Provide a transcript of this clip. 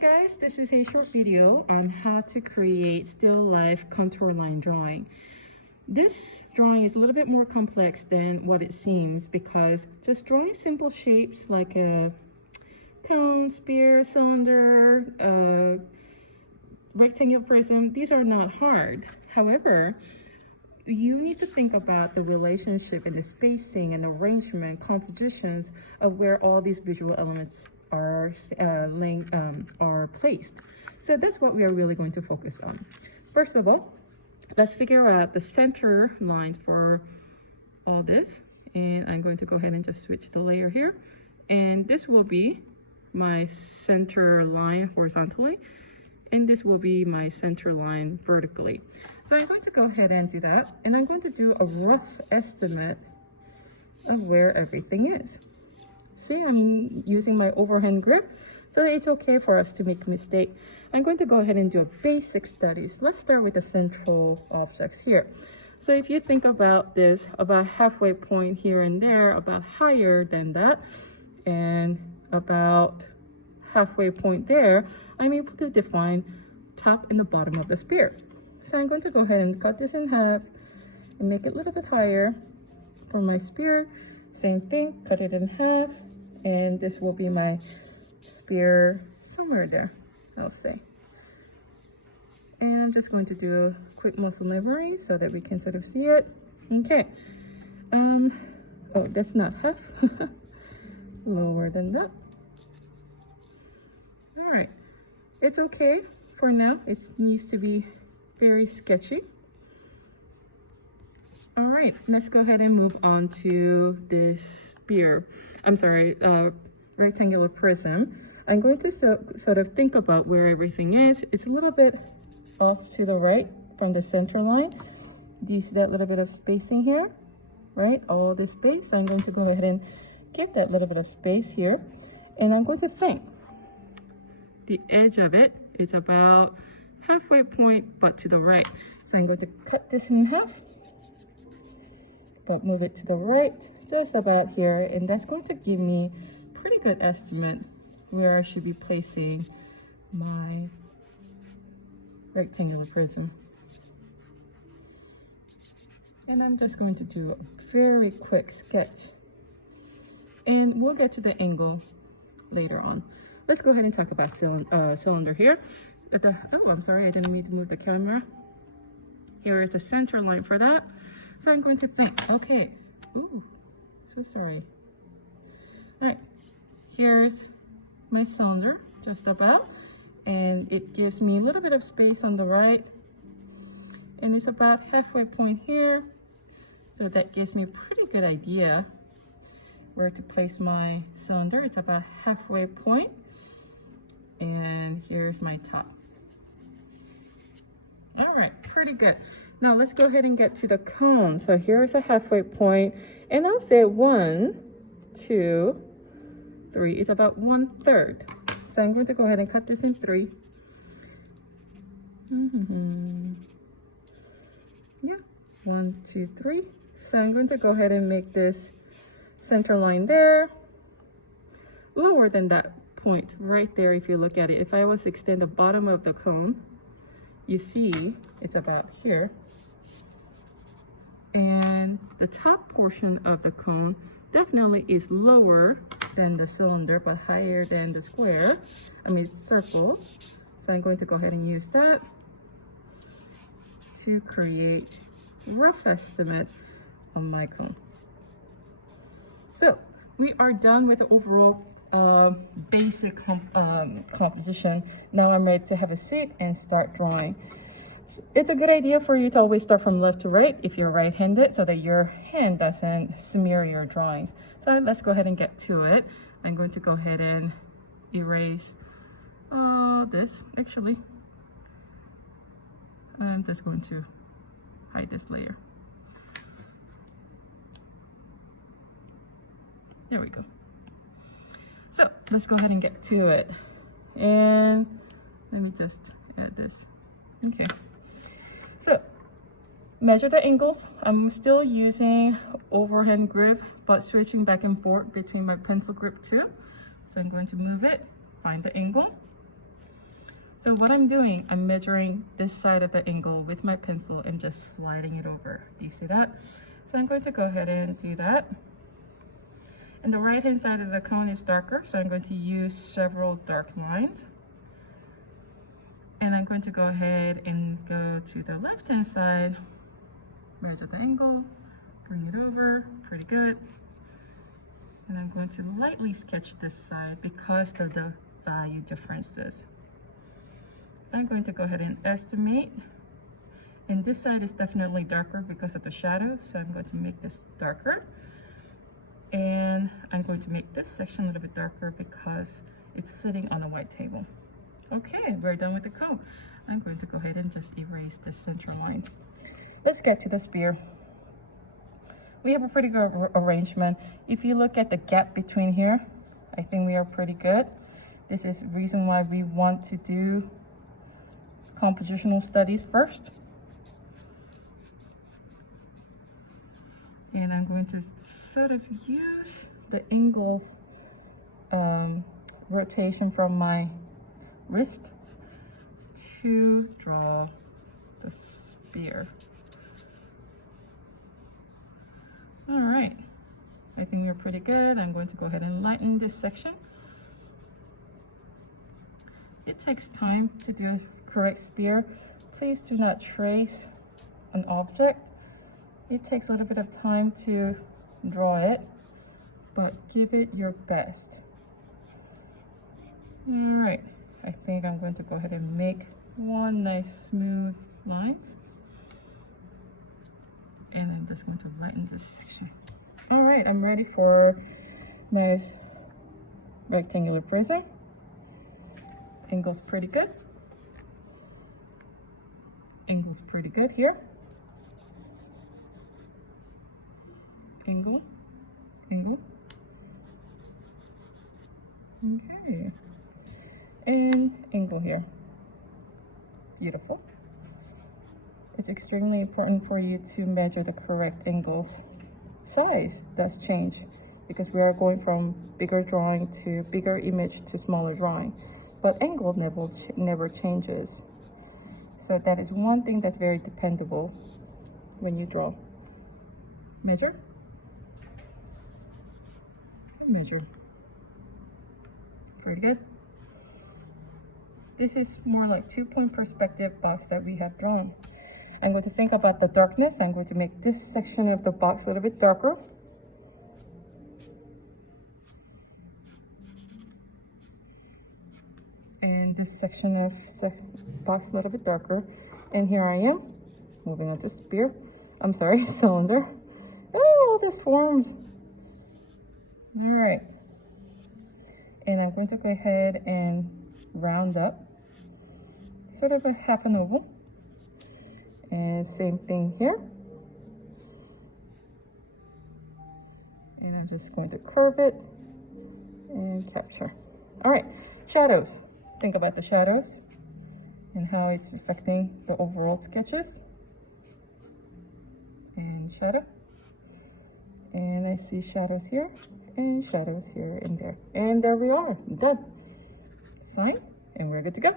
Hi guys, this is a short video on how to create still life contour line drawing. This drawing is a little bit more complex than what it seems because just drawing simple shapes like a cone, sphere, cylinder, rectangular prism, these are not hard. However, you need to think about the relationship and the spacing and arrangement, compositions of where all these visual elements are placed. So that's what we are really going to focus on. First of all, let's figure out the center line for all this. And I'm going to go ahead and just switch the layer here. And this will be my center line horizontally. And this will be my center line vertically. So I'm going to go ahead and do that. And I'm going to do a rough estimate of where everything is. See, I'm using my overhand grip, so it's okay for us to make a mistake. I'm going to go ahead and do a basic studies. Let's start with the central objects here. So if you think about this, about halfway point here and there, about higher than that, and about halfway point there, I'm able to define top and the bottom of the sphere. So I'm going to go ahead and cut this in half and make it a little bit higher for my sphere. Same thing, cut it in half. And this will be my sphere somewhere there, I'll say. And I'm just going to do a quick muscle memory so that we can sort of see it. Okay. Oh, that's not half. Lower than that. All right. It's okay for now. It needs to be very sketchy. All right, let's go ahead and move on to this sphere. I'm sorry, rectangular prism. I'm going to sort of think about where everything is. It's a little bit off to the right from the center line. Do you see that little bit of spacing here? Right, all this space. I'm going to go ahead and give that little bit of space here. And I'm going to think the edge of it is about halfway point, but to the right. So I'm going to cut this in half, but move it to the right, just about here, and that's going to give me a pretty good estimate where I should be placing my rectangular prism. And I'm just going to do a very quick sketch, and we'll get to the angle later on. Let's go ahead and talk about cylinder here. Oh, I'm sorry, I didn't mean to move the camera. Here is the center line for that. So I'm going to think, okay, ooh, so sorry. All right, here's my cylinder, just about, and it gives me a little bit of space on the right, and it's about halfway point here, so that gives me a pretty good idea where to place my cylinder. It's about halfway point, and here's my top. All right, pretty good. Now let's go ahead and get to the cone. So here's a halfway point, and I'll say 1, 2, 3. It's about 1/3. So I'm going to go ahead and cut this in 3. Yeah, 1, 2, 3. So I'm going to go ahead and make this center line there, lower than that point right there. If you look at it, if I was to extend the bottom of the cone, you see it's about here, and the top portion of the cone definitely is lower than the cylinder but higher than the square, circle. So I'm going to go ahead and use that to create a rough estimate on my cone. So we are done with the overall basic composition. Now I'm ready to have a seat and start drawing. It's a good idea for you to always start from left to right if you're right-handed, so that your hand doesn't smear your drawings. So let's go ahead and get to it. I'm going to go ahead and erase this. Actually, I'm just going to hide this layer. There we go. So let's go ahead and get to it. And let me just add this. Okay. So measure the angles. I'm still using overhand grip, but switching back and forth between my pencil grip too. So I'm going to move it, find the angle, So what I'm doing, I'm measuring this side of the angle with my pencil and just sliding it over. Do you see that? So I'm going to go ahead and do that. And the right hand side of the cone is darker, so I'm going to use several dark lines. And I'm going to go ahead and go to the left hand side, measure the angle, bring it over, pretty good. And I'm going to lightly sketch this side because of the value differences. I'm going to go ahead and estimate. And this side is definitely darker because of the shadow, so I'm going to make this darker. And I'm going to make this section a little bit darker because it's sitting on a white table. Okay, we're done with the cone. I'm going to go ahead and just erase the center lines. Let's get to the spear. We have a pretty good arrangement. If you look at the gap between here, I think we are pretty good. This is the reason why we want to do compositional studies first. And I'm going to sort of use the angles rotation from my wrist to draw the spear. All right, I think you're pretty good. I'm going to go ahead and lighten this section. It takes time to do a correct spear. Please do not trace an object. It takes a little bit of time to draw it, but give it your best. All right, I think I'm going to go ahead and make one nice smooth line. And I'm just going to lighten this section. All right, I'm ready for nice rectangular prism. Angle's pretty good. Angle's pretty good here. Angle, angle. Okay. And angle here. Beautiful. It's extremely important for you to measure the correct angles. Size does change because we are going from bigger drawing to bigger image to smaller drawing, but angle never changes. So that is one thing that's very dependable when you draw. Measure. Measure. Pretty good. This is more like 2-point perspective box that we have drawn. I'm going to think about the darkness. I'm going to make this section of the box a little bit darker. And this section of the box a little bit darker. And here I am, moving on to spear. I'm sorry, cylinder. Oh, this forms. All right. And I'm going to go ahead and round up, sort of a half an oval. And same thing here. And I'm just going to curve it and capture. All right, shadows. Think about the shadows and how it's affecting the overall sketches. And shadow. And I see shadows here and shadows here and there. And there we are, done. Sign, and we're good to go.